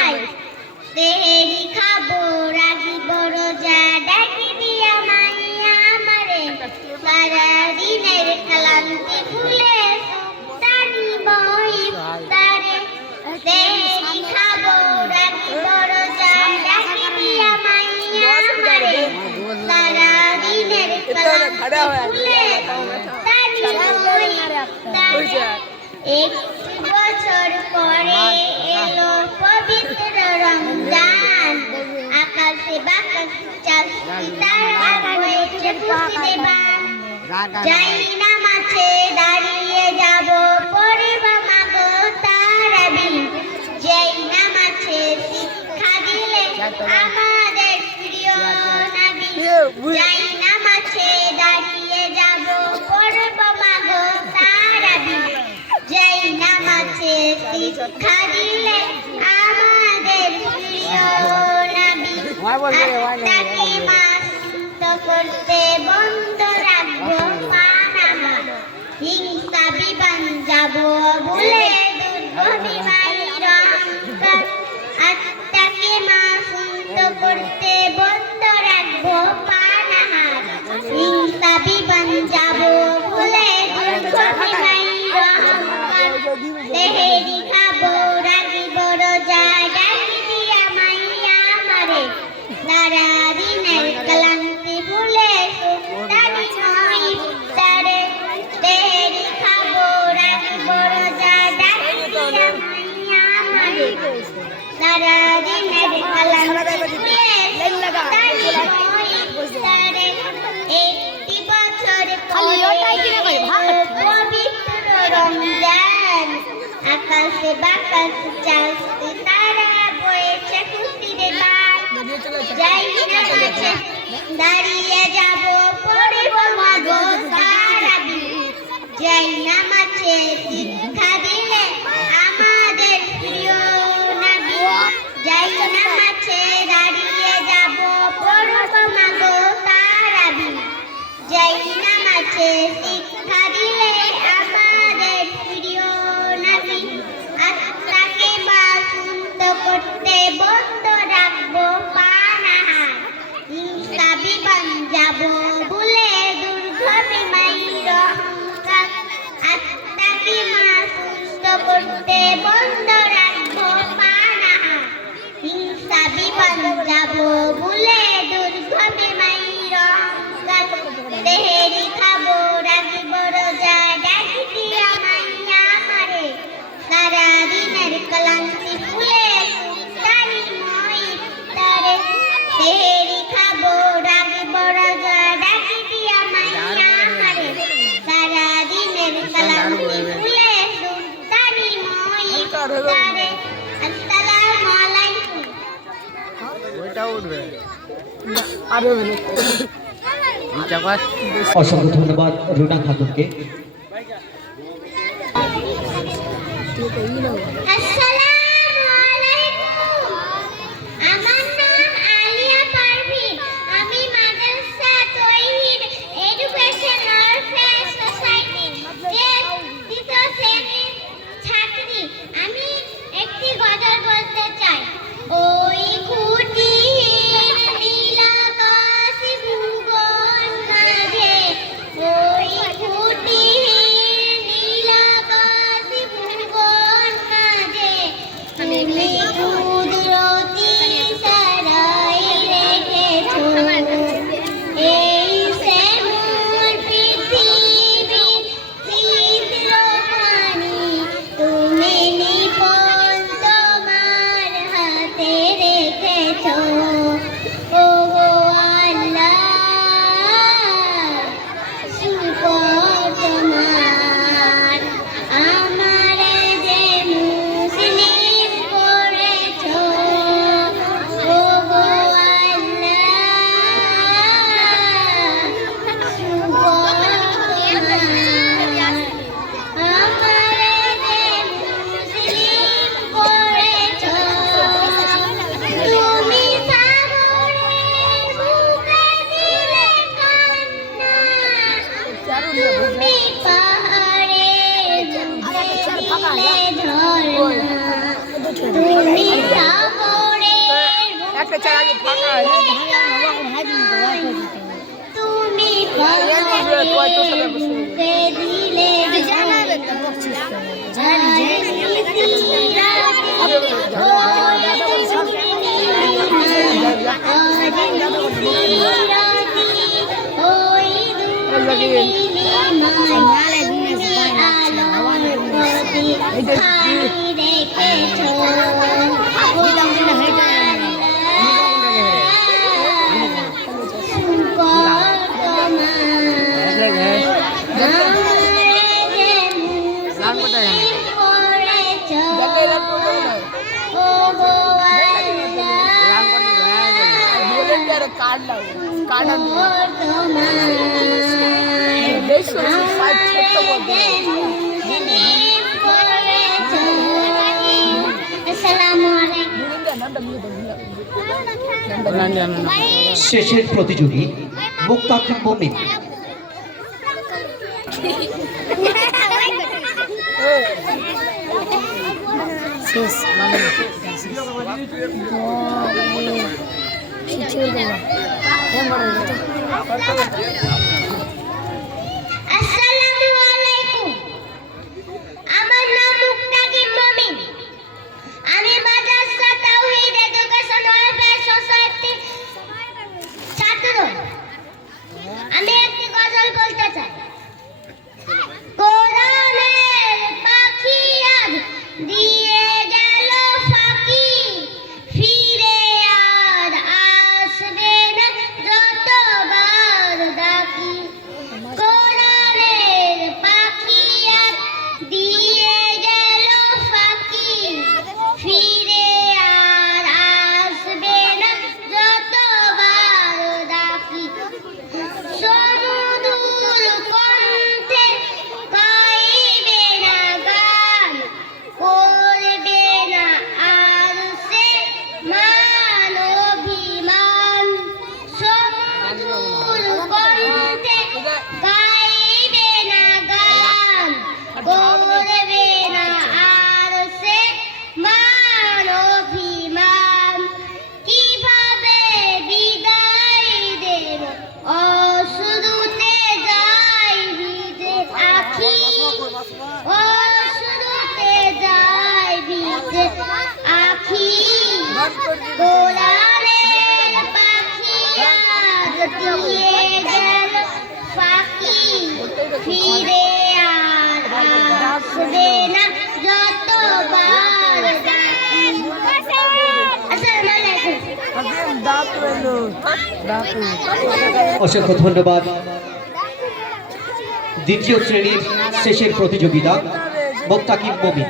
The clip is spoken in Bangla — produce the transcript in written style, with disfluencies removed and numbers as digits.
নাই তেহেরি খাবো রাগিব রোজা ডাকি দিয়া মাইয়া আমারে সারা দিনের ক্লান্তি ভুলে টানিব ইফতারে তেহেরি খাবো রাগিব রোজা ডাকি দিয়া মাইয়া আমারে সারা দিনের ক্লান্তি ভুলে টানিব ইফতারে এক বছর পরে এলো পবিত্র রমজান আকাশে বাতাস চাঁদনি তারা হয়েছে খুশিতে বান যাই নামাজে দাঁড়িয়ে যাব পড়ব মাগো তারাবি যেই নামাজে শিক্ষা দিলে আমাদের প্রিয় নবী যাই নামাজে দাঁড়িয়ে যাব পড়ব মাগো তারাবি যেই নামাজে শিক্ষা দিলে আমাদের প্রিয় নবী আত্মাকে মাসুত করতে বন্ধ রাখবো পানামা হিংসা বিবান যাব ভুলে দুর্গবিবাহীর অহংকার আত্মাকে মাসুত করতে বন্ধ রাখবো পানাহার হিংসা বিবান যাব ভুলে দুর্গবিবাহীর অহংকার তেহেরি খাবো রাগিব রোজা ডাকি দিয়া মাইয়া আমারে সারা দিনের ক্লান্তি ভুলে টানিব ইফতারে তেহেরি খাবো রাগিব রোজা ডাকি দিয়া মাইয়া আমারে সারা দিনের ক্লান্তি ভুলে টানিব ইফতারে একটি বছর পরে পবিত্র রমজান আকাশে বাতাস চাঁদনি তারা বয়েছে খুশিতে বান যাই নামাজে দাঁড়িয়ে যাব পড়ব মাগো তারাবি যাই নামাজে শিক্ষা দিলে আমাদের প্রিয় নবী যাই নামাজে দাঁড়িয়ে যাব পড়ব মাগো তারাবি যাই নামাজে শিক্ষা দিলে আমাদের প্রিয় নবী আত্মাকে বাসুন্ত করতে বন্ধ রাখবো পানাহার হিংসা বিবান যাব ভুলে দুর্গবিবাহীর অহংকার আত্মাকে বাসুন্ত করতে বন্ধ রাখবো পানাহার হিংসা বিবান যাব ভুলে দুর্গবিবাহীর অহংকার তেহেরি খাবো রাগিব রোজা ডাকি দিয়া মাইয়া আমারে সারা দিনের ক্লান্তি ভুলে টানিব ইফতারে তেহেরি খাবো রাগিব রোজা ডাকি দিয়া মাইয়া আমারে সারা দিনের ক্লান্তি ভুলে টানিব ইফতারে আসসালামু আলাইকুম ওইটা উঠবে অসংখ্য ধন্যবাদ রুনা খাতুনকে। আসসালামু আলাইকুম আমার নাম আলিয়া পারভীন আমি মাদ্রাসা তৌহিদ এডুকেশন ওয়েলফেয়ার সোসাইটির দ্বিতীয় শ্রেণীর ছাত্রী আমি একটি গজল বলতে চাই ওই খুঁটিহীন নীল আকাশে ভুবন মাঝে ওই খুঁটিহীন নীল আকাশে ভুবন মাঝে তুমি কুদরতি সারাই রেখেছো এই শ্যামল পৃথিবীর চিত্রখানি তুমি নিপুণ তোমার হাতে রেখেছো ও গো আল্লাহ শুকর তোমার আমার যে মুসলিম করেছো ও গো আল্লাহ শুকর তোমার আমারে যে মুসলিম করেছো তুমি তুমি বুকে দিলে শেষের প্রতিযোগী মুক্তাকিব মুমিন। আসসালামুয়ালাইকুম, আমার নাম মুক্তাকিব মুমিন। আমি মাদ্রাসা তাওহীদ এডুকেশন ওয়েলফেয়ার সোসাইটির ছাত্র। আমি একটি গজল বলতে চাই। কোরআনের পাখি আজ দিয়ে গেল ফাঁকি, ফিরে আর আসবে না যতবার ডাকি। কোরআনের পাখি আজ দিয়ে গেল ফাঁকি, ফিরে আর আসবে না যতবার ডাকি। সমুদুর কণ্ঠে গাইবে না গান, করবে না আর সে মান অভিমান। সমুদুর কণ্ঠে গাইবে না গান, করবে না আর সে মান অভিমান। কিভাবে বিদায় দেব অশ্রুতে যাই ভিজে আখি, অশ্রুতে যাই ভিজে আখি। কোরআনের পাখি আজ দিয়ে গেল ফাঁকি, ফিরে আর আসবে না যতবার ডাকি। অসংখ্য ধন্যবাদ। দ্বিতীয় শ্রেণীর শেষের প্রতিযোগিতা মুক্তাকিব মুমিন।